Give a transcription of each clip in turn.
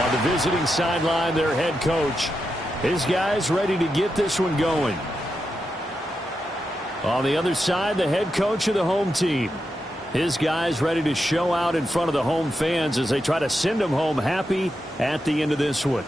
On the visiting sideline, their head coach. His guys ready to get this one going. On the other side, the head coach of the home team. His guys ready to show out in front of the home fans as they try to send them home happy at the end of this one.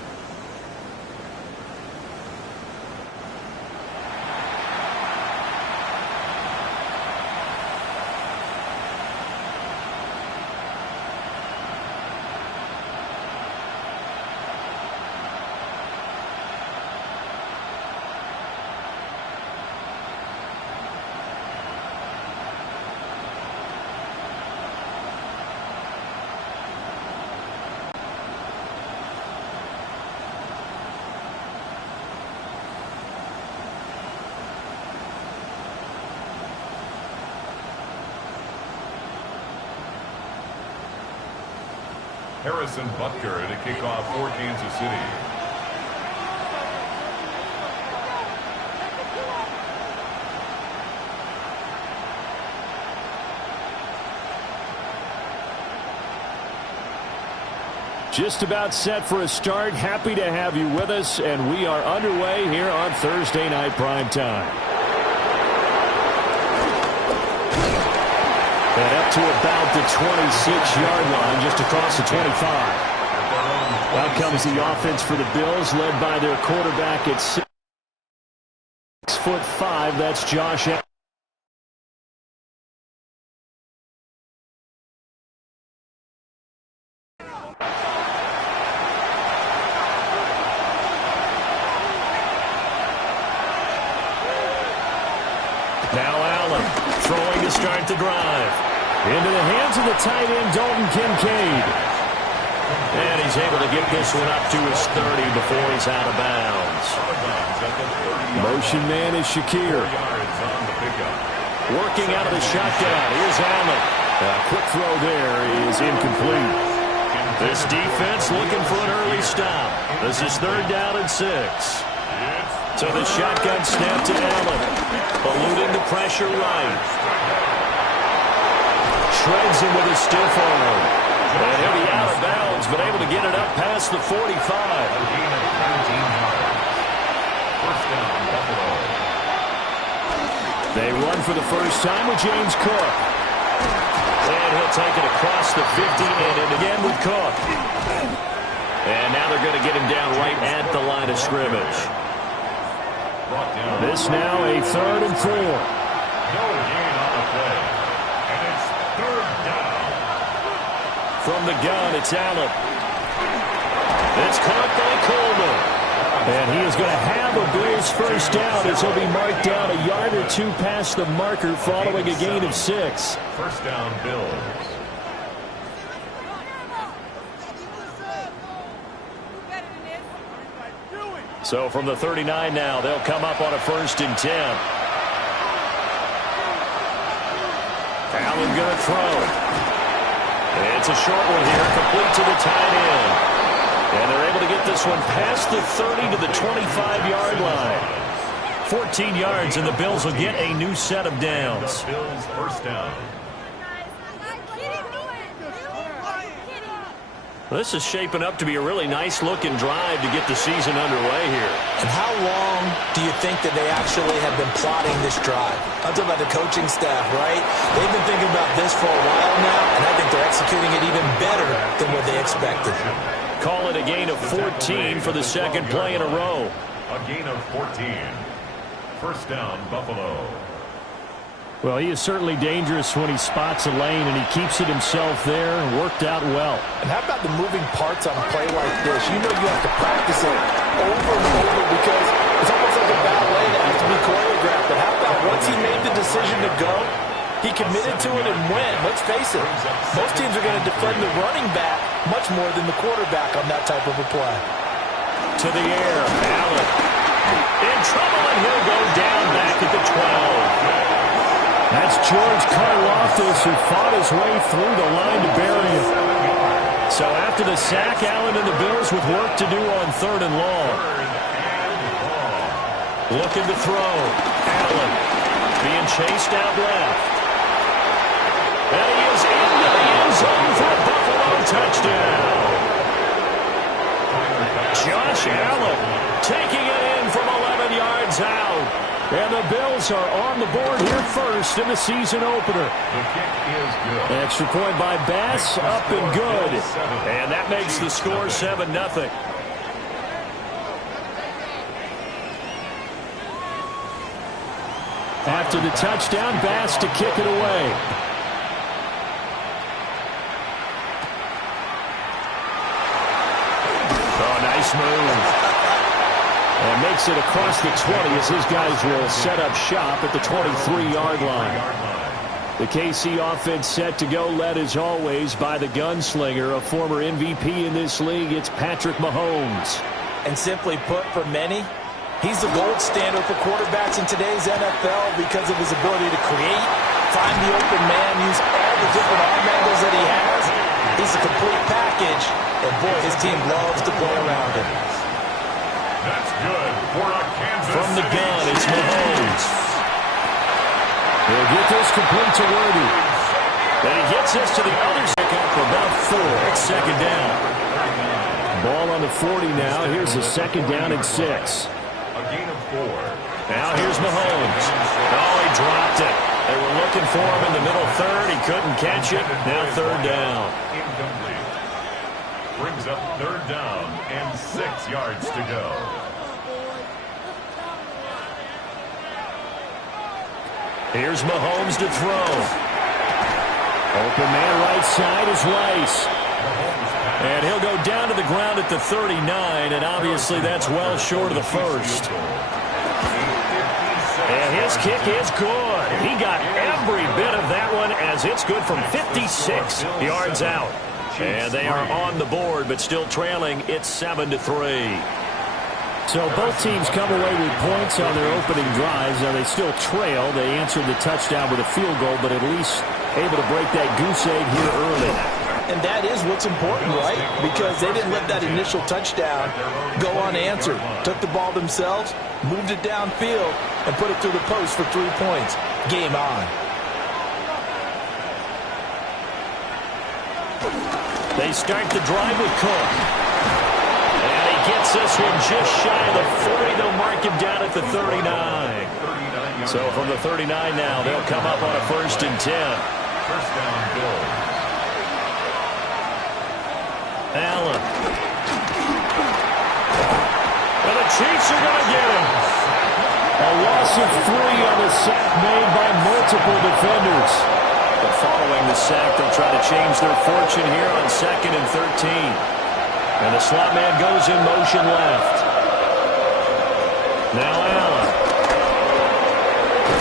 Harrison Butker to kick off for Kansas City. Just about set for a start. Happy to have you with us, and we are underway here on Thursday Night Prime Time. And up to about the 26-yard line, just across the 25. Out comes the offense for the Bills, led by their quarterback at 6'5". That's Josh Allen. Now Allen throwing to start the drive. Into the hands of the tight end, Dalton Kincaid. And he's able to get this one up to his 30 before he's out of bounds. Motion man is Shakir. Working out of the shotgun. Here's Allen. A quick throw there is incomplete. This defense looking for an early stop. This is 3rd down and 6. So the shotgun snap to Allen. Eluding the pressure right. Shreds him with a stiff arm. And he'll be out of bounds, but able to get it up past the 45. They run for the first time with James Cook. And he'll take it across the 50 and again with Cook. And now they're going to get him down right at the line of scrimmage. This now a 3rd and 4. No gain on the play. And it's 3rd down. From the gun, it's Allen. It's caught by Coleman. And he is going to have a Bills first down as he'll be marked down a yard or 2 past the marker following a gain of 6. First down, Bills. So from the 39 now, they'll come up on a 1st and 10. Allen going to throw. It's a short one here, complete to the tight end. And they're able to get this one past the 30 to the 25-yard line. 14 yards, and the Bills will get a new set of downs. Bills first down. This is shaping up to be a really nice-looking drive to get the season underway here. And how long do you think that they actually have been plotting this drive? I'm talking about the coaching staff, right? They've been thinking about this for a while now, and I think they're executing it even better than what they expected. Call it a gain of 14 for the second play in a row. A gain of 14. First down, Buffalo. Well, he is certainly dangerous when he spots a lane, and he keeps it himself there and worked out well. And how about the moving parts on a play like this? You know you have to practice it over and over because it's almost like a ballet that has to be choreographed. But how about once he made the decision to go, he committed to it and went. Let's face it, most teams are going to defend the running back much more than the quarterback on that type of a play. To the air, Allen in trouble, and he'll go down back at the 12. That's George Karlaftis, who fought his way through the line to bury him. So after the sack, Allen and the Bills with work to do on 3rd and long. Looking to throw. Allen being chased out left. And he is into the end zone for a Buffalo touchdown. Josh Allen taking it in from 11 yards out. And the Bills are on the board here first in the season opener. The kick is good. Extra point by Bass, up and good. And that makes the score 7-0. After the touchdown, Bass to kick it away. Oh, nice move. And makes it across the 20 as his guys will set up shop at the 23-yard line. The KC offense set to go, led as always by the gunslinger, a former MVP in this league. It's Patrick Mahomes. And simply put, for many, he's the gold standard for quarterbacks in today's NFL because of his ability to create, find the open man, use all the different arm angles that he has. He's a complete package, and boy, his team loves to play around him. That's good for a Kansas From the City gun, it's Chiefs. Mahomes. He'll get this complete to Worthy. And he gets this to the other second for about 4. It's second down. Ball on the 40 now. Here's a second down and 6. A gain of 4. Now here's Mahomes. Oh, he dropped it. They were looking for him in the middle third. He couldn't catch it. Now third down. Incomplete. Brings up third down and 6 yards to go. Here's Mahomes to throw. Open man right side is Rice. And he'll go down to the ground at the 39, and obviously that's well short of the first. And his kick is good. He got every bit of that one as it's good from 56 yards out. And they are on the board, but still trailing. It's 7-3. So both teams come away with points on their opening drives. Now they still trail. They answered the touchdown with a field goal, but at least able to break that goose egg here early. And that is what's important, right? Because they didn't let that initial touchdown go unanswered. Took the ball themselves, moved it downfield, and put it through the post for 3 points. Game on. They start the drive with Cook. And he gets this one just shy of the 40. They'll mark him down at the 39. So from the 39 now, they'll come up on a 1st and 10. First down, Bills. Allen. And the Chiefs are going to get him. A loss of 3 on the sack made by multiple defenders. But following the sack, they'll try to change their fortune here on 2nd and 13. And the slot man goes in motion left. Now Allen.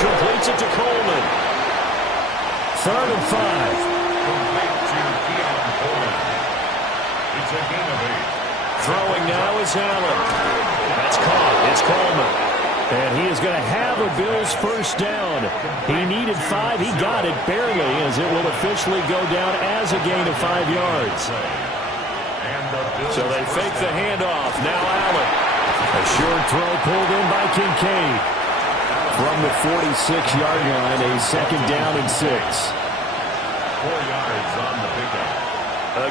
Completes it to Coleman. 3rd and 5. Complete to Keon Coleman. It's a gain of 8. Throwing now is Allen. That's caught. It's Coleman. And he is going to have a Bills first down. He needed 5. He got it barely as it will officially go down as a gain of 5 yards. So they fake the handoff. Now Allen. A short throw pulled in by Kincaid. From the 46-yard line, a second down and 6. 4 yards on the pickup.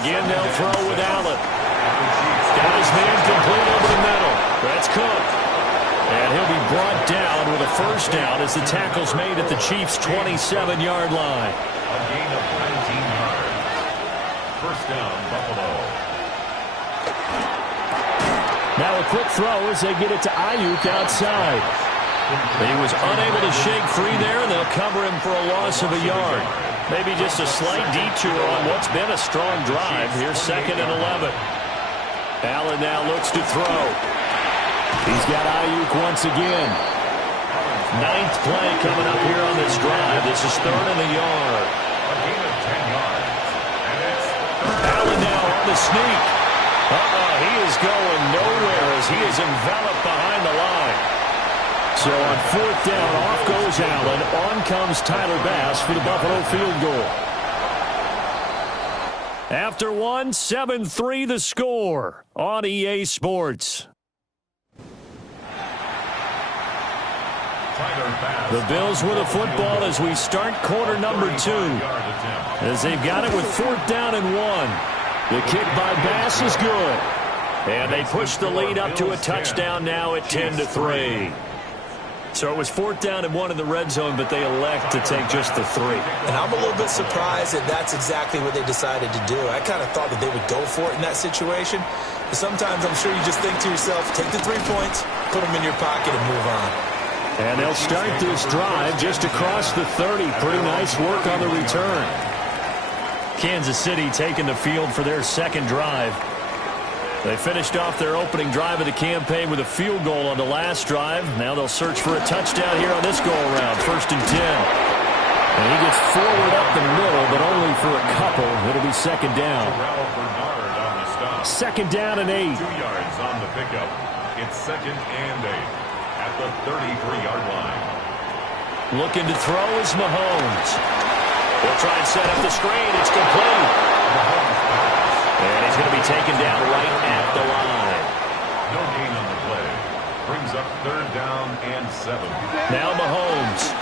Again, they'll throw with Allen. Got his man complete over the middle. That's Cook. And he'll be brought down with a first down as the tackle's made at the Chiefs' 27-yard line. A gain of 19 yards. First down, Buffalo. Now a quick throw as they get it to Ayuk outside. He was unable to shake free there, and they'll cover him for a loss of a yard. Maybe just a slight detour on what's been a strong drive. Here's 2nd and 11. Allen now looks to throw. He's got Ayuk once again. 9th play coming up here on this drive. This is 3rd and a yard. A gain of 10 yards. And it's Allen now on the sneak. He is going nowhere as he is enveloped behind the line. So on 4th down, off goes Allen. On comes Tyler Bass for the Buffalo field goal. After 1, 7-3 the score on EA Sports. The Bills with a football as we start quarter number 2. As they've got it with 4th down and 1. The kick by Bass is good. And they push the lead up to a touchdown now at 10-3. So it was 4th down and 1 in the red zone, but they elect to take just the 3. And I'm a little bit surprised that that's exactly what they decided to do. I kind of thought that they would go for it in that situation. But sometimes I'm sure you just think to yourself, take the 3 points, put them in your pocket, and move on. And they'll start this drive just across the 30. Pretty nice work on the return. Kansas City taking the field for their second drive. They finished off their opening drive of the campaign with a field goal on the last drive. Now they'll search for a touchdown here on this go-around. 1st and 10. And he gets forward up the middle, but only for a couple. It'll be 2nd down. 2nd down and 8. 2 yards on the pickup. It's 2nd and 8 at the 33-yard line. Looking to throw is Mahomes. He'll try and set up the screen. It's complete. And he's going to be taken down right at the line. No gain on the play. Brings up 3rd down and 7. Now Mahomes.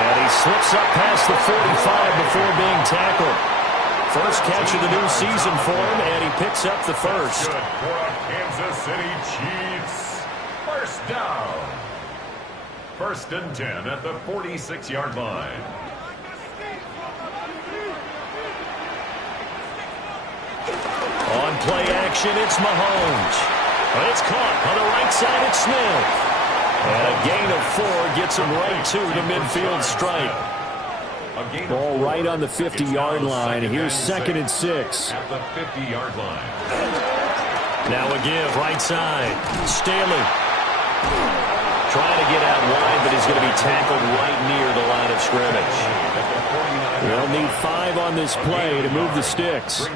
And he slips up past the 45 before being tackled. First catch of the new season for him, and he picks up the first. Good for a Kansas City Chiefs. 1st down. 1st and 10 at the 46-yard line. On play action, it's Mahomes. But it's caught on the right side, it's Smith. And a gain of 4 gets him right to the midfield stripe. Ball right on the 50-yard line. Here's 2nd and 6. At the 50-yard line. Now a give, right side. Staley. Trying to get out wide, but he's going to be tackled right near the line of scrimmage. They'll need 5 on this play to move the sticks.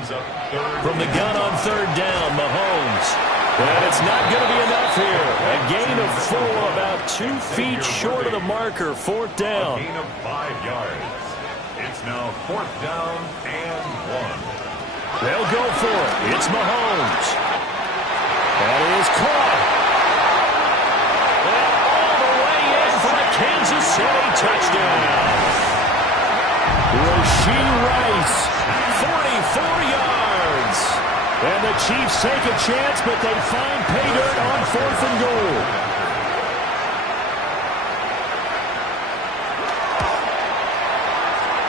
From the gun on 3rd down, Mahomes. And it's not going to be enough here. A gain of 4, about 2 feet short of the marker. 4th down. A gain of 5 yards. It's now 4th down and 1. They'll go for it. It's Mahomes. That is caught. And all the way in for a Kansas City touchdown. Rashee Rice, 44 yards. And the Chiefs take a chance, but they find pay dirt on 4th and goal.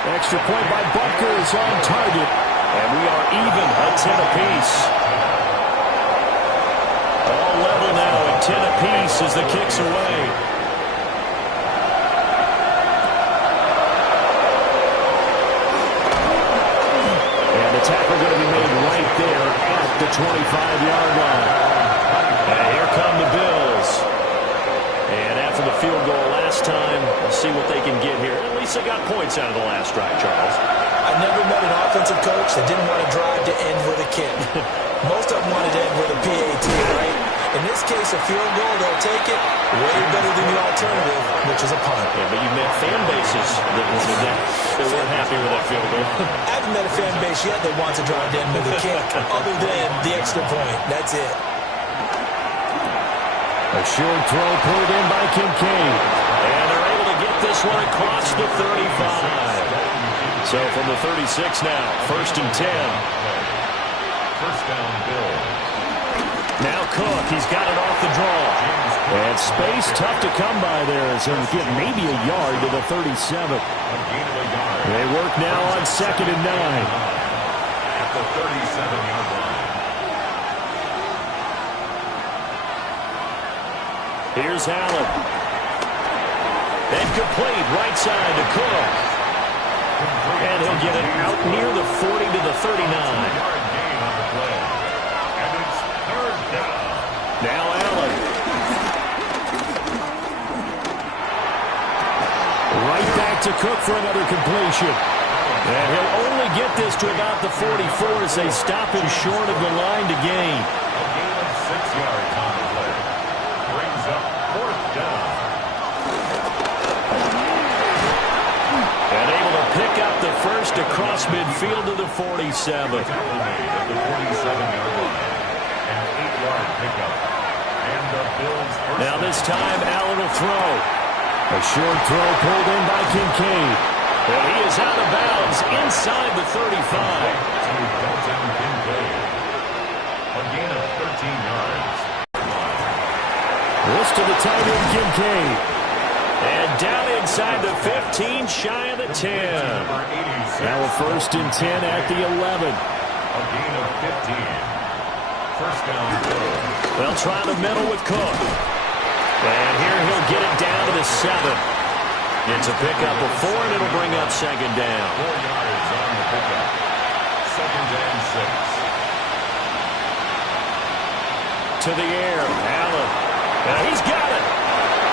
Extra point by Butker is on target. And we are even at 10 apiece. All level now at 10 apiece as the kick's away. Tackle going to be made right there at the 25-yard line. And here come the Bills. And after the field goal last time, we'll see what they can get here. At least they got points out of the last drive, Charles. I've never met an offensive coach that didn't want to drive to end with a kick. Most of them wanted to end with a PAT, right? In this case, a field goal, they'll take it way better than the alternative, which is a punt. Yeah, but you met fan bases that wanted that. They weren't happy with that field goal. I haven't met a fan base yet that wants to drive to end with a kick, other than the extra point. That's it. A short throw pulled in by Kincaid. And they're able to get this one across the 35. So from the 36 now, 1st and 10. 1st down, Bill. Now Cook, he's got it off the draw. And space tough to come by there. So he'll get maybe a yard to the 37. They work now on 2nd and 9. At the 37-yard line. Here's Allen. And complete right side to Cook. And he'll get it out near the 40 to the 39. Now Allen. Right back to Cook for another completion. And he'll only get this to about the 44 as they stop him short of the line to gain. A gain of 6 yards on the play. Brings up 4th down. And able to pick up the first across midfield to the 47. Tackle made at the 47-yard line. An 8-yard pickup. And the Bills first. Now this time, Allen will throw. A short throw pulled in by Kincaid. And he is out of bounds inside the 35. To Dalton Kincaid. pass to the tight end, Kincaid. And down inside the 15, shy of the 10. Now a 1st and 10 at the 11. A gain of 15. First down goal. They'll try the middle with Cook. And here he'll get it down to the 7. It's a pickup of 4, and it'll bring up 2nd down. 4 yards on the pickup. 2nd and 6. To the air, Allen. And he's got it.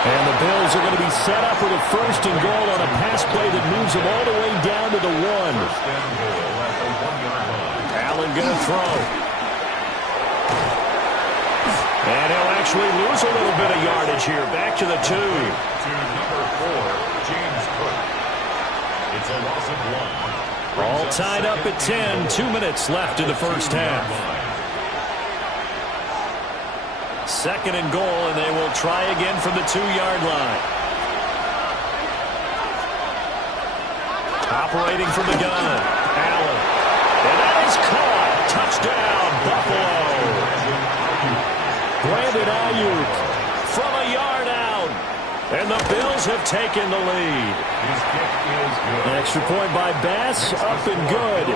And the Bills are going to be set up with a 1st and goal on a pass play that moves them all the way down to the 1. First down goal at the 1-yard line. Allen going to throw. And he'll actually lose a little bit of yardage here. Back to the 2. To number 4, James Cook. It's a loss of 1. All tied up at 10. 2 minutes left in the first half. 2nd and goal, and they will try again from the 2-yard line. Operating from the gun, Allen. And that is caught. Touchdown, Buffalo. Brandon Ayuk from a yard out. And the Bills have taken the lead. His kick is good. An extra point by Bass, up and good.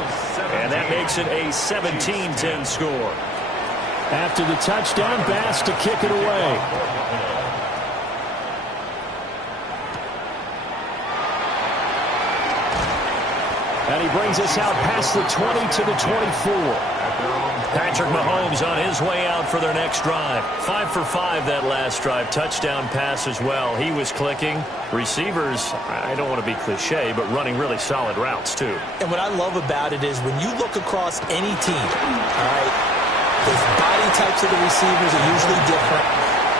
And that makes it a 17-10 score. After the touchdown, Bass to kick it away. And he brings us out past the 20 to the 24. Patrick Mahomes on his way out for their next drive. 5 for 5 that last drive. Touchdown pass as well. He was clicking. Receivers, I don't want to be cliche, but running really solid routes too. And what I love about it is when you look across any team, all right, the body types of the receivers are usually different.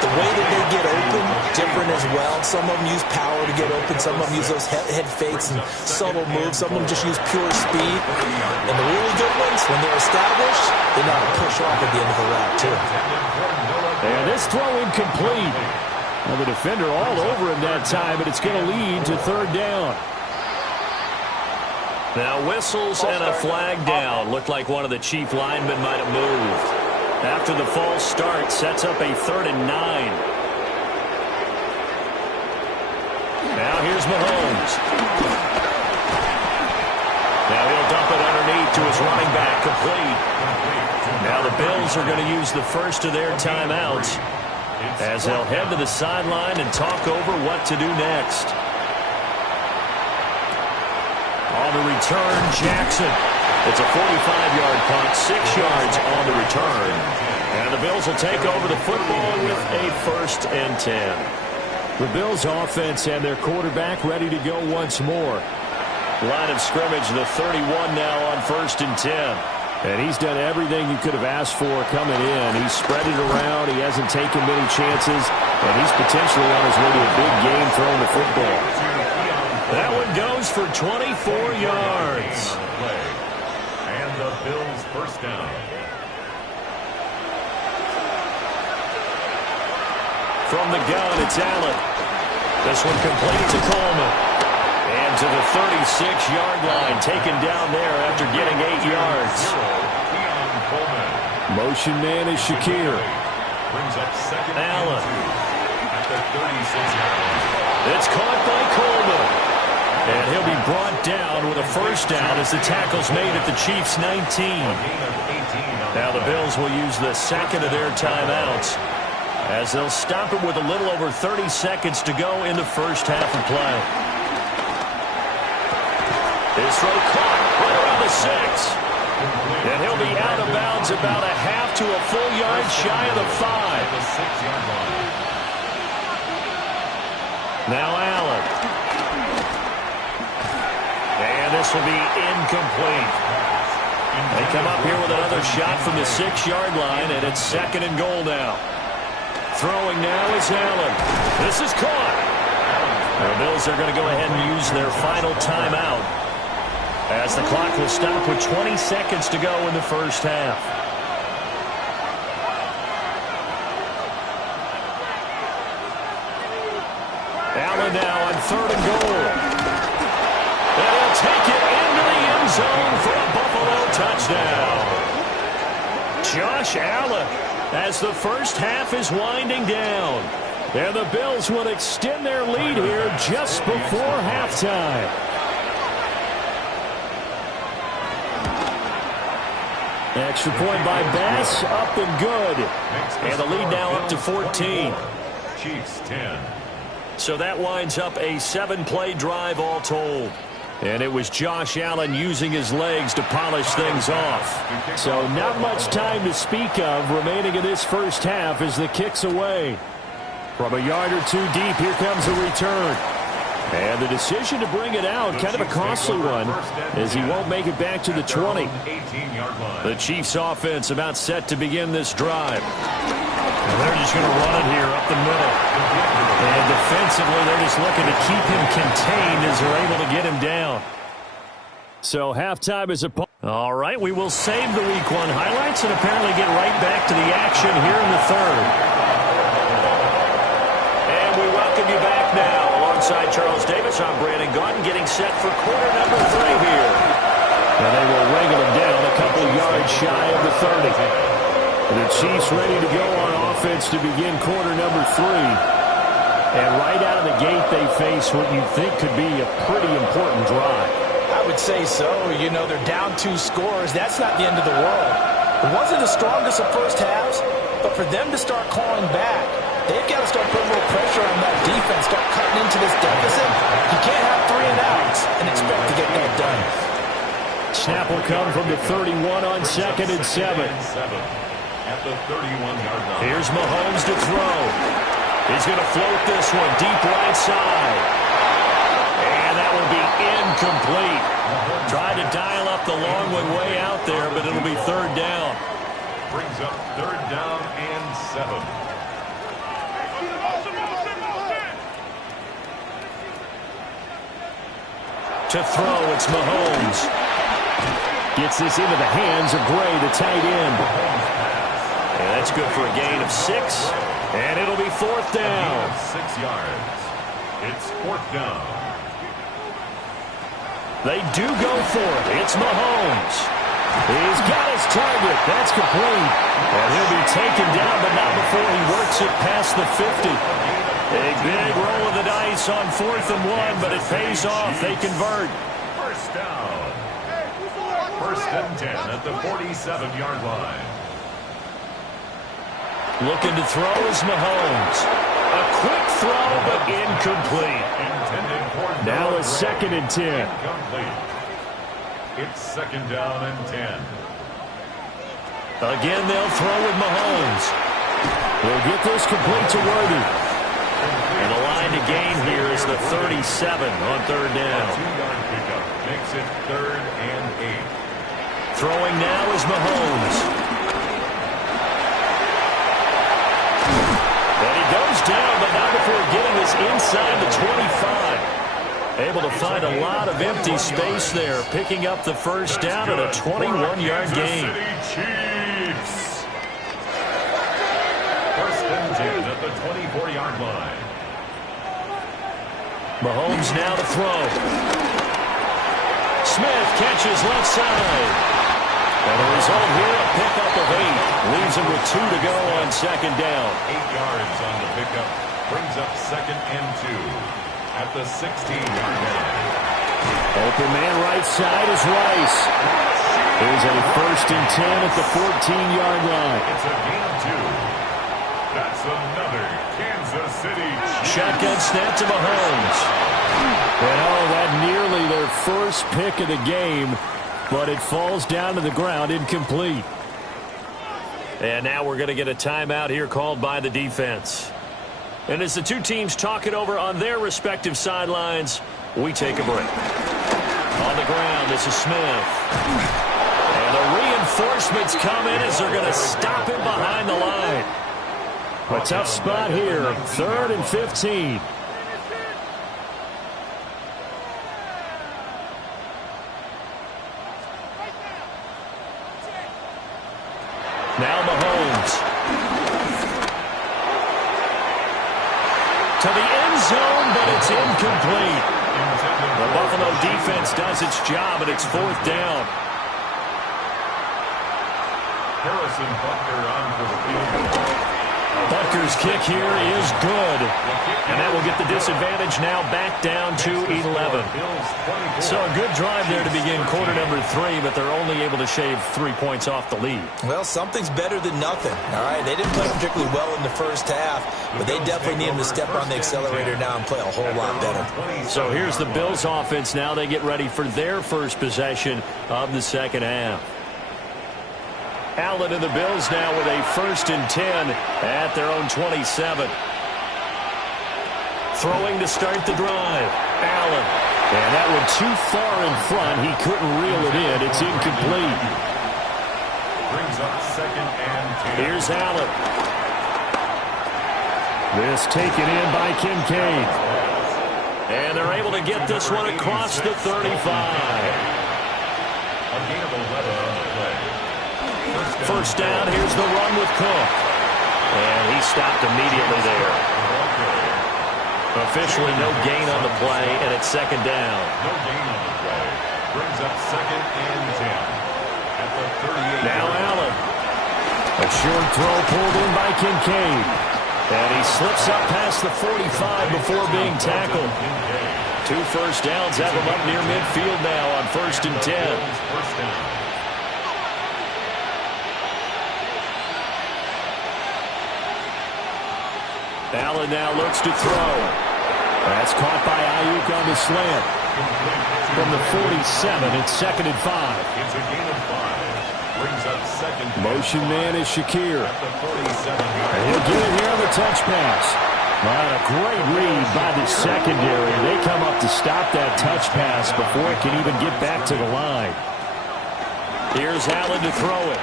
The way that they get open, different as well. Some of them use power to get open. Some of them use those head fakes and subtle moves. Some of them just use pure speed. And the really good ones, when they're established, they know how to push off at the end of a route, too. And this throw incomplete. Well, the defender all over him that time, but it's going to lead to 3rd down. Now whistles and a flag down. Looked like one of the chief linemen might have moved. After the false start, sets up a 3rd and 9. Now here's Mahomes. Now he'll dump it underneath to his running back, complete. Now the Bills are going to use the first of their timeouts as they'll head to the sideline and talk over what to do next. On the return, Jackson. It's a 45-yard punt, 6 yards on the return. And the Bills will take over the football with a 1st and 10. The Bills offense and their quarterback ready to go once more. Line of scrimmage, the 31 now on 1st and 10. And he's done everything you could have asked for coming in. He's spread it around. He hasn't taken many chances. And he's potentially on his way to a big game throwing the football. That one goes for 24 yards. And the Bills' first down. From the gun, it's Allen. This one complete to Coleman. And to the 36-yard line, taken down there after getting 8 yards. Motion man is Shakir. Brings up 2nd Allen. at the 36-yard line. It's caught by Coleman. And he'll be brought down with a 1st down as the tackle's made at the Chiefs' 19. Now the Bills will use the 2nd of their timeouts as they'll stop it with a little over 30 seconds to go in the first half of play. His throw caught right around the 6. And he'll be out of bounds about a half to a full yard shy of the 5. The 6-yard line. Now Allen. And this will be incomplete. They come up here with another shot from the 6-yard line, and it's 2nd and goal now. Throwing now is Allen. This is caught. The Bills are going to go ahead and use their final timeout as the clock will stop with 20 seconds to go in the first half. Allen now on 3rd and goal. And he'll take it into the end zone for a Buffalo touchdown. Josh Allen, as the first half is winding down. And the Bills will extend their lead here just before halftime. Extra point by Bass, up and good. And the lead now up to 14. Chiefs 10. So that winds up a 7-play drive all told. And it was Josh Allen using his legs to polish things off. So not much time to speak of remaining in this first half as the kick's away. From a yard or two deep, here comes a return. And the decision to bring it out, kind of a costly one, as he won't make it back to the 20. The Chiefs offense about set to begin this drive. And they're just going to run it here up the middle. And defensively, they're just looking to keep him contained as they're able to get him down. So halftime is upon. All right, we will save the Week 1 highlights and apparently get right back to the action here in the third. And we welcome you back now. Alongside Charles Davis, I'm Brandon Gaudin getting set for quarter number 3 here. And they will wrangle him down a couple yards shy of the 30. The Chiefs ready to go on offense to begin quarter number 3. And right out of the gate, they face what you think could be a pretty important drive. I would say so. You know, they're down 2 scores. That's not the end of the world. It wasn't the strongest of first halves, but for them to start clawing back, they've got to start putting a little pressure on that defense, start cutting into this deficit. You can't have 3 and outs and expect to get that done. Snap will come from the 31 on 2nd and 7. At the 31-yard line. Here's Mahomes to throw. He's going to float this one deep right side. And that will be incomplete. Tried to dial up the long one way out there, but it'll be 3rd down. Brings up 3rd down and 7. To throw, it's Mahomes. Gets this into the hands of Gray, the tight end. And that's good for a gain of 6. And it'll be 4th down. 6 yards. It's 4th down. They do go for it. It's Mahomes. He's got his target. That's complete. And he'll be taken down, but not before he works it past the 50. A big roll of the dice on 4th and 1, but it pays off. They convert. First down. 1st and 10 at the 47-yard line. Looking to throw is Mahomes. A quick throw, but incomplete. Now a 2nd and 10. Incomplete. It's 2nd down and 10. Again, they'll throw with Mahomes. They'll get this complete to Worthy. And the line to gain here is the 37 on 3rd down. 2-yard pickup makes it 3rd and 8. Throwing now is Mahomes. And he goes down, but not before getting this inside the 25. Able to find a lot of empty space there, picking up the 1st down at a 21-yard gain. Chiefs. 1st and 10 at the 24-yard line. Mahomes now to throw. Smith catches left side. And the result here, a pickup of 8. Leaves him with 2 to go on 2nd down. 8 yards on the pickup. Brings up 2nd and 2 at the 16-yard line. Open man right side is Rice. Here's a 1st and 10 at the 14-yard line. It's a gain of 2. That's another Kansas City Chiefs. Shotgun snap to Mahomes. And that nearly their first pick of the game, but it falls down to the ground incomplete. And now we're going to get a timeout here called by the defense. And as the 2 teams talk it over on their respective sidelines, we take a break. On the ground, this is Smith. And the reinforcements come in as they're going to stop him behind the line. A tough spot here, 3rd and 15. Now Mahomes. To the end zone, but it's incomplete. The Buffalo defense does its job, and it's 4th down. Harrison Butker on for the field goal. Butker's kick here is good. And that will get the disadvantage now back down to 11. So a good drive there to begin quarter number 3, but they're only able to shave 3 points off the lead. Well, something's better than nothing. All right, they didn't play particularly well in the first half, but they definitely need them to step on the accelerator now and play a whole lot better. So here's the Bills offense now. They get ready for their first possession of the second half. Allen and the Bills now with a 1st and 10 at their own 27. Throwing to start the drive. Allen. And that one too far in front. He couldn't reel it in. It's incomplete. Brings up 2nd and 10. Here's Allen. This taken in by Kincaid. And they're able to get this one across the 35. A gain of 11 on the play. First down, here's the run with Cook. And he stopped immediately there. Officially no gain on the play, and it's 2nd down. No gain on the play. Brings up 2nd and 10. At the 38. Now Allen. A short throw pulled in by Kincaid. And he slips up past the 45 before being tackled. 2 first downs have him up near midfield now on 1st and 10. First down. Allen now looks to throw. That's caught by Ayuk on the slant. From the 47, it's 2nd and 5. It's a gain of 5. Brings up 2nd down. Motion man is Shakir. At the 47. And he'll get it here on the touch pass. Well, a great read by the secondary. They come up to stop that touch pass before it can even get back to the line. Here's Allen to throw it.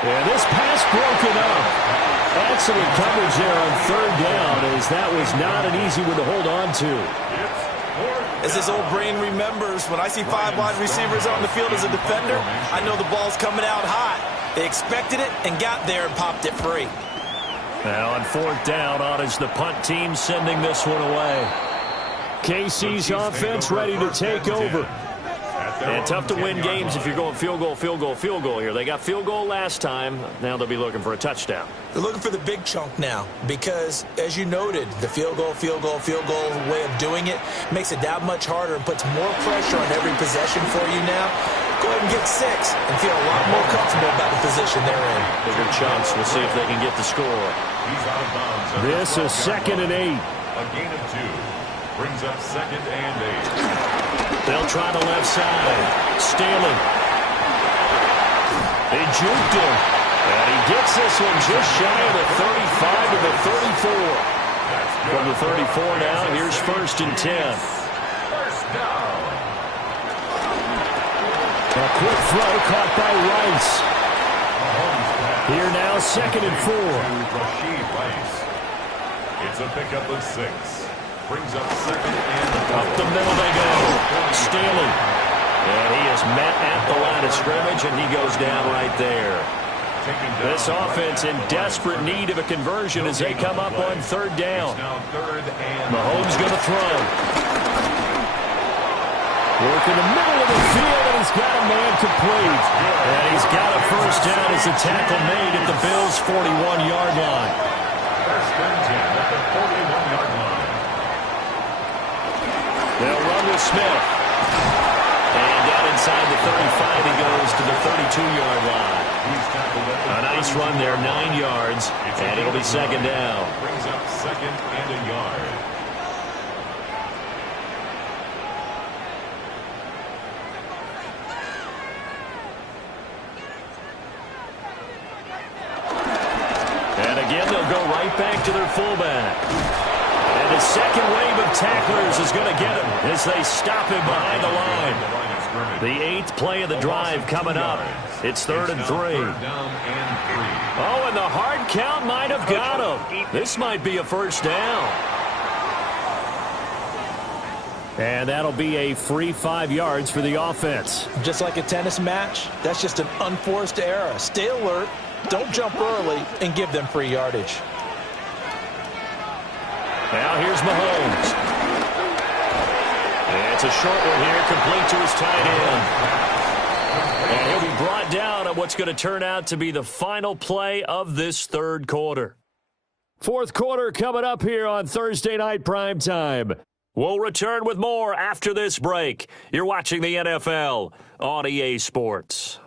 And this pass broken up. Excellent coverage there on 3rd down, as that was not an easy one to hold on to. As his old brain remembers, when I see 5 wide receivers on the field as a defender, I know the ball's coming out hot. They expected it and got there and popped it free. Now on 4th down, on is the punt team sending this one away. KC's offense ready to take over. And tough to win games if you're going field goal, field goal, field goal here. They got field goal last time. Now they'll be looking for a touchdown. They're looking for the big chunk now because, as you noted, the field goal way of doing it makes it that much harder and puts more pressure on every possession for you now. Go ahead and get 6 and feel a lot more comfortable about the position they're in. Bigger chunks. We'll see if they can get the score. He's out of bounds. This is 2nd and 8. A gain of 2. Brings up 2nd and 8. They'll try the left side. Staley. They juked him. And he gets this one just shy of the 35 to the 34. From the 34 now, here's 1st and 10. First down. A quick throw caught by Rice. Here now, 2nd and 4. Rashee Rice. It's a pickup of 6. Brings up 2nd and Up the middle they go. Staley. And he is met at the line of scrimmage, and he goes down right there. This offense in desperate need of a conversion as they come up on 3rd down. Mahomes going to throw. Work in the middle of the field, and he's got a man complete. And he's got a first down as the tackle made at the Bills' 41-yard line. First and 10 at the 41-yard line. They'll run with Smith. And down inside the 35, he goes to the 32-yard line. A nice run there, 9 yards, and it'll be 2nd down. Brings up 2nd and a yard. And again, they'll go right back to their fullback. And the second wave of tacklers is going to get him as they stop him behind the line. The 8th play of the drive coming up. It's 3rd and 3. Oh, and the hard count might have got him. This might be a first down. And that'll be a free 5 yards for the offense. Just like a tennis match, that's just an unforced error. Stay alert, don't jump early, and give them free yardage. Now here's Mahomes. And it's a short one here, complete to his tight end. And he'll be brought down on what's going to turn out to be the final play of this 3rd quarter. Fourth quarter coming up here on Thursday Night Primetime. We'll return with more after this break. You're watching the NFL on EA Sports.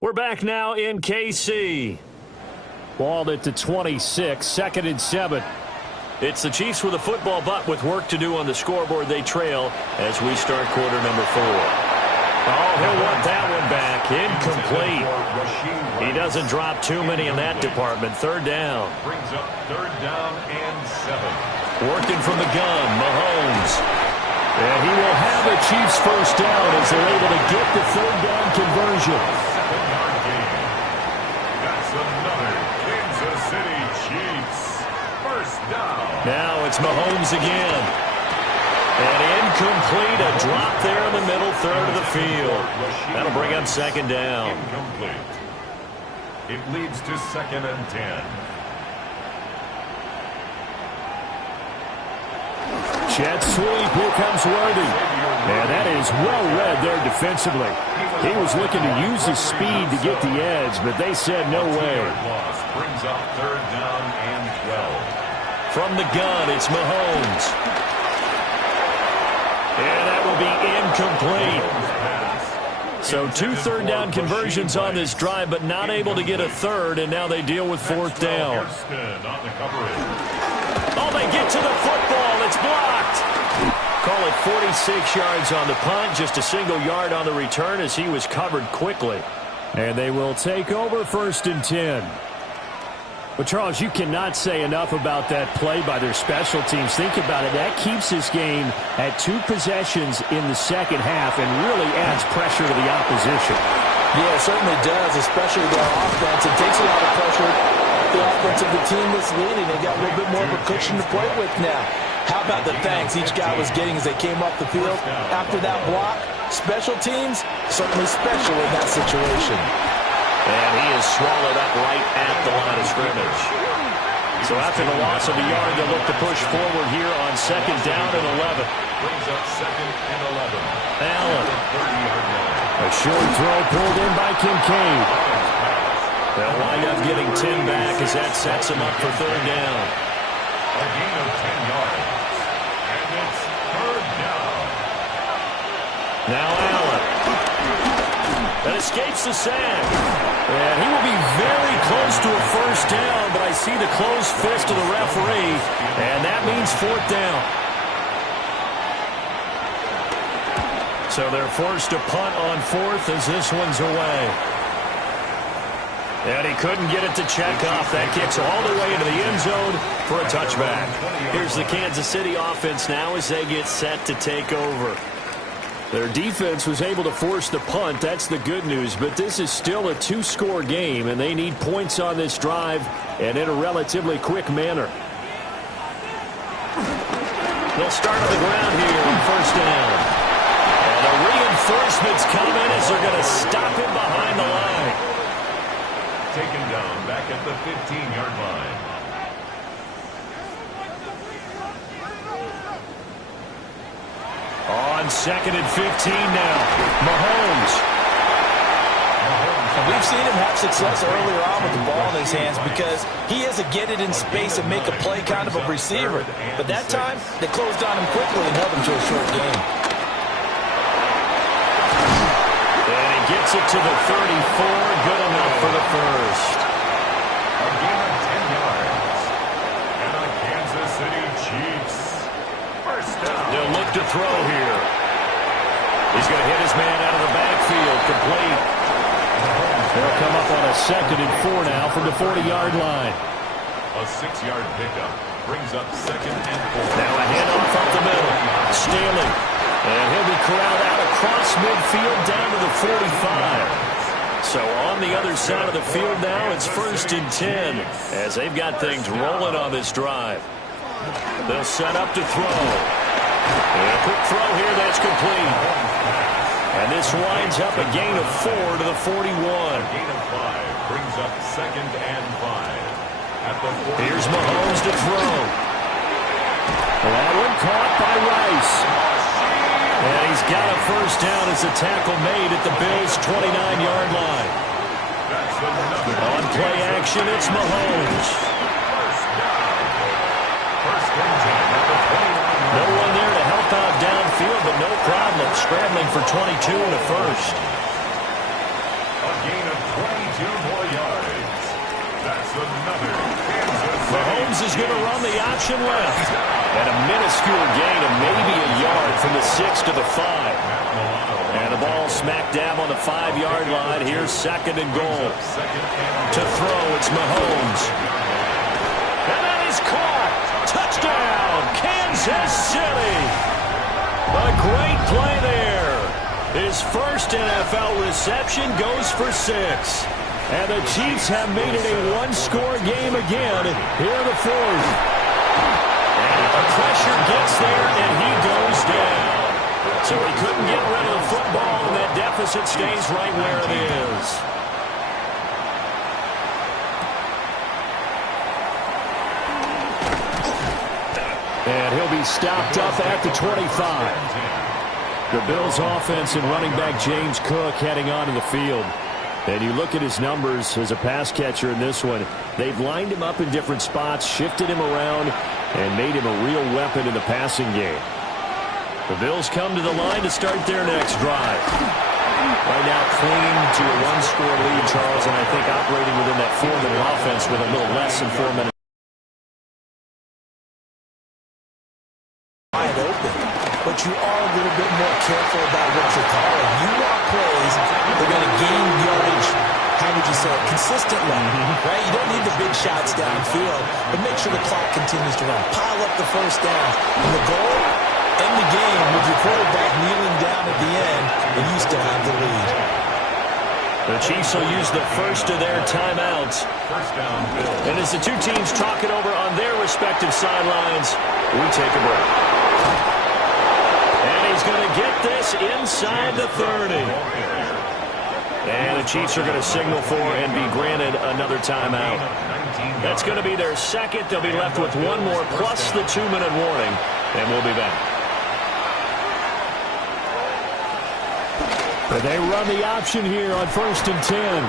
We're back now in KC. Balled at the 26, 2nd and 7. It's the Chiefs with a football, but with work to do on the scoreboard, they trail as we start quarter number 4. Oh, he'll want that one back. Incomplete. He doesn't drop too many in that department. Third down. Brings up third down and 7. Working from the gun, Mahomes. And he will have a Chiefs first down as they're able to get the third down conversion. 7-yard gain. That's another Kansas City Chiefs first down. Now it's Mahomes again. And incomplete, a drop there in the middle third of the field. That'll bring up second down. Incomplete. It leads to 2nd and 10. Jet sweep, here comes Worthy. And that is well read there defensively. He was looking to use his speed to get the edge, but they said no way. Loss brings up third down and 12. From the gun, it's Mahomes. And that will be incomplete. So 2 third down conversions on this drive, but not able to get a third, and now they deal with fourth down. Oh, they get to the football. It's blocked. Call it 46 yards on the punt, just a single yard on the return as he was covered quickly. And they will take over 1st and 10. But, Charles, you cannot say enough about that play by their special teams. Think about it. That keeps this game at 2 possessions in the second half and really adds pressure to the opposition. Yeah, it certainly does, especially their offense. It takes a lot of pressure off the offense of the team that's leading. They got a little bit more of a cushion to play with now. How about the thanks each guy was getting as they came off the field after that block? Special teams, certainly special in that situation. And he is swallowed up right at the line of scrimmage. So after the loss of a yard, they'll look to push forward here on 2nd down and 11. Brings up 2nd and 11. Allen. A short throw pulled in by Kincaid. They'll wind up getting 10 back as that sets them up for third down. A gain of 10 yards. And it's third down. Now Allen. That escapes the sack. And he will be very close to a first down, but I see the closed fist of the referee, and that means fourth down. So they're forced to punt on fourth as this one's away. And he couldn't get it to check off. That kicks all the way into the end zone for a touchback. Here's the Kansas City offense now as they get set to take over. Their defense was able to force the punt. That's the good news. But this is still a 2-score game, and they need points on this drive and in a relatively quick manner. They'll start on the ground here on first down. And the reinforcements come in as they're going to stop him behind the line. Taken down back at the 15-yard line. On 2nd and 15 now. Mahomes. And we've seen him have success earlier on with the ball in his hands because he is a get it in space and make a play kind of a receiver. But that time, they closed on him quickly and held him to a short game. And he gets it to the 34. Good enough for the first. A gain of 10 yards. And a Kansas City Chiefs first down. They'll look to throw here. He's going to hit his man out of the backfield. Complete. They'll come up on a 2nd and 4 now from the 40-yard line. A 6-yard pickup brings up 2nd and 4. Now a handoff up the middle. Staley. And he'll be corralled out across midfield down to the 45. So on the other side of the field now, it's 1st and 10 as they've got things rolling on this drive. They'll set up to throw. And a quick throw here, that's complete. And this winds up a gain of 4 to the 41. A gain of 5 brings up 2nd and 5. At the 40. Here's Mahomes to throw. That one caught by Rice. And he he's got a first down as a tackle made at the Bills' 29-yard line. On play action, it's Mahomes. No one there to help out downfield, but no problem scrambling for 22 and a first. A gain of 22 more yards. That's another Kansas City. Mahomes is going to run the option left. And a minuscule gain of maybe a yard from the 6 to the 5. And the ball smack dab on the 5-yard line. Here's second and goal. To throw, it's Mahomes. And that is caught. Touchdown, Kansas City. A great play there. His first NFL reception goes for 6. And the Chiefs have made it a one-score game again here in the fourth. And the pressure gets there, and he goes down. So he couldn't get rid of the football, and that deficit stays right where it is. And he'll be stopped up at the 25. The Bills' offense and running back James Cook heading onto the field. And you look at his numbers as a pass catcher in this one. They've lined him up in different spots, shifted him around, and made him a real weapon in the passing game. The Bills come to the line to start their next drive. Right now, clean to a one-score lead, Charles, and I think operating within that 4-minute offense with a little less than 4 minutes. Wide open, but you are a little bit more careful about what you're calling. You want plays, they're going to gain yardage, how would you say it, consistently, right? You don't need the big shots downfield, but make sure the clock continues to run. Pile up the first down. And the goal, end the game with your quarterback kneeling down at the end, and you still have the lead. The Chiefs will use the first of their timeouts. And as the two teams talk it over on their respective sidelines, we take a break. And he's going to get this inside the 30. And the Chiefs are going to signal for and be granted another timeout. That's going to be their second. They'll be left with one more plus the 2-minute warning. And we'll be back. But they run the option here on 1st and 10.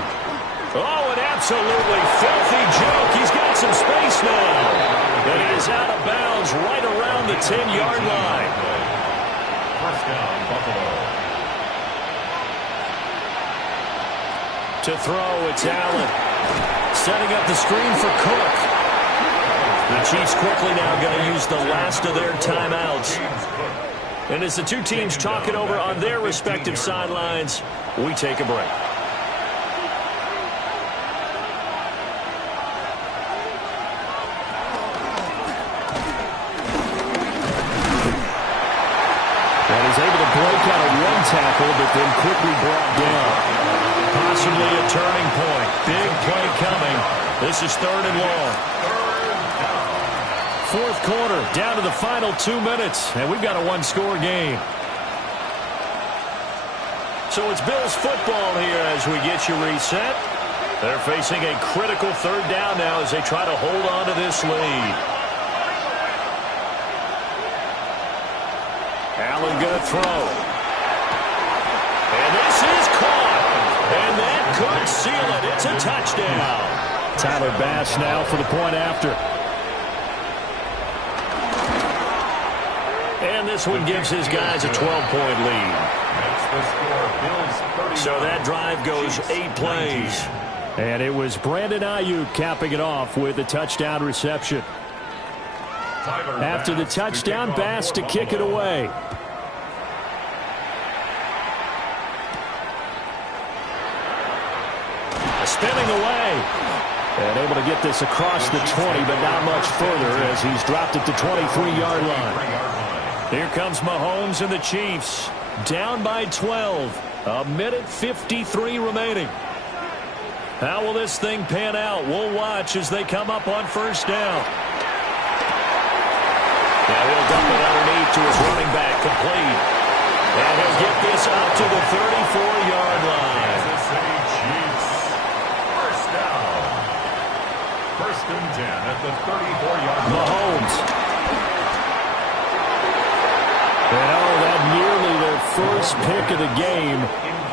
Oh, an absolutely filthy joke. He's got some space now. And he is out of bounds right around the 10-yard line. First down, Buffalo. To throw, it's Allen. Setting up the screen for Cook. The Chiefs quickly now going to use the last of their timeouts. And as the two teams talk it over on their respective sidelines, we take a break. And he's able to break out of one tackle, but then quickly brought down. Possibly a turning point. Big play coming. This is 3rd and long. Fourth quarter, down to the final 2 minutes, and we've got a one-score game. So it's Bills football here as we get you reset. They're facing a critical 3rd down now as they try to hold on to this lead. Allen going to throw. And this is caught. And that could seal it. It's a touchdown. Tyler Bass now for the point after. And this one gives his guys a 12-point lead. So that drive goes 8 plays. And it was Brandon Ayuk capping it off with a touchdown reception. After the touchdown, Bass to kick it away. Spinning away. And able to get this across the 20, but not much further as he's dropped at the 23-yard line. Here comes Mahomes and the Chiefs. Down by 12. 1:53 remaining. How will this thing pan out? We'll watch as they come up on 1st down. Now he'll dump it underneath to his running back, complete. And he'll get this up to the 34-yard line. Kansas City Chiefs. First down. 1st and 10 at the 34-yard line. Mahomes. And oh, that nearly their first pick of the game,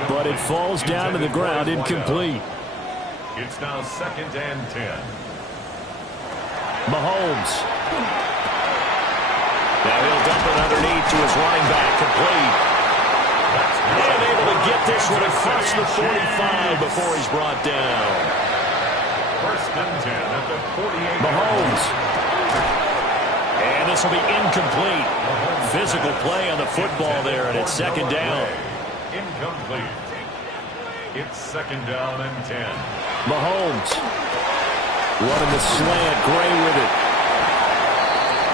but it falls down to the ground incomplete. It's now 2nd and 10. Mahomes. Now he'll dump it underneath to his running back, complete. And able to get this one across the 45 before he's brought down. 1st and 10 at the 48. Mahomes. And this will be incomplete. Physical play on the football there, and it's 2nd down. Incomplete. It's 2nd down and 10. Mahomes. Running the slant. Gray with it.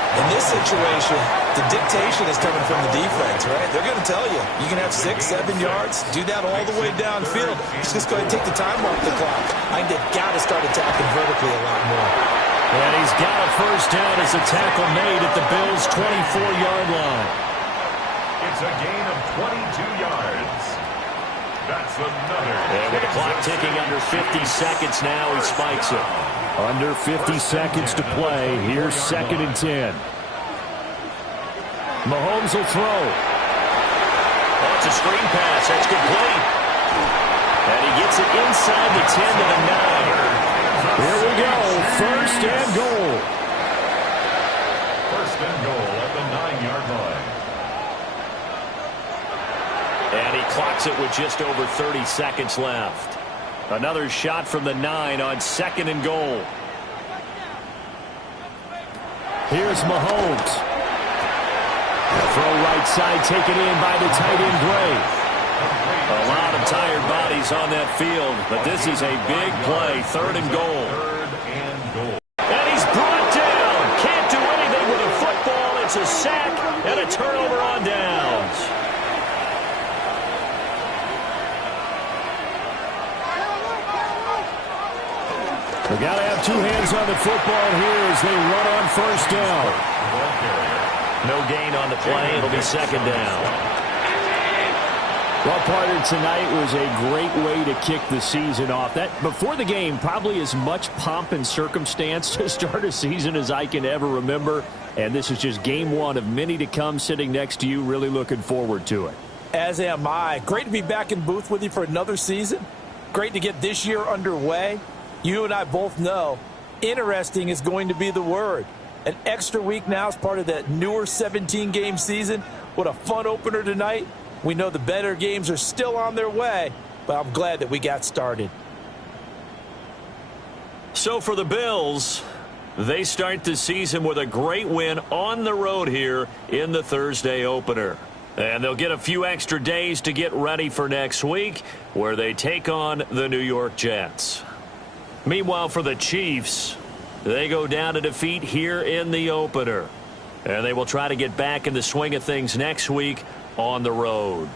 In this situation, the dictation is coming from the defense, right? They're going to tell you, you can have 6, 7 yards, do that all the way downfield. Just go ahead and take the time off the clock. I think they've got to start attacking vertically a lot more. And he's got a first down as a tackle made at the Bills' 24-yard line. It's a gain of 22 yards. That's another. And with the clock ticking under 50 seconds now, he spikes it. Under 50 seconds to play. Here's 2nd and 10. Mahomes will throw. Oh, it's a screen pass. That's complete. And he gets it inside the 10 to the 9. Here we go. 1st and goal. 1st and goal at the 9-yard line. And he clocks it with just over 30 seconds left. Another shot from the 9 on 2nd and goal. Here's Mahomes. Throw right side taken in by the tight end Gray. A lot of tired bodies on that field, but this is a big play. 3rd and goal. 3rd and goal. And he's brought down. Can't do anything with a football. It's a sack and a turnover on downs. They got to have 2 hands on the football here as they run on 1st down. No gain on the play. It'll be 2nd down. Well, partner, tonight was a great way to kick the season off. That before the game, probably as much pomp and circumstance to start a season as I can ever remember. And this is just game 1 of many to come sitting next to you. Really looking forward to it. As am I. Great to be back in booth with you for another season. Great to get this year underway. You and I both know interesting is going to be the word. An extra week now as part of that newer 17-game season. What a fun opener tonight. We know the better games are still on their way, but I'm glad that we got started. So for the Bills, they start the season with a great win on the road here in the Thursday opener. And they'll get a few extra days to get ready for next week, where they take on the New York Jets. Meanwhile, for the Chiefs, they go down to defeat here in the opener. And they will try to get back in the swing of things next week on the road.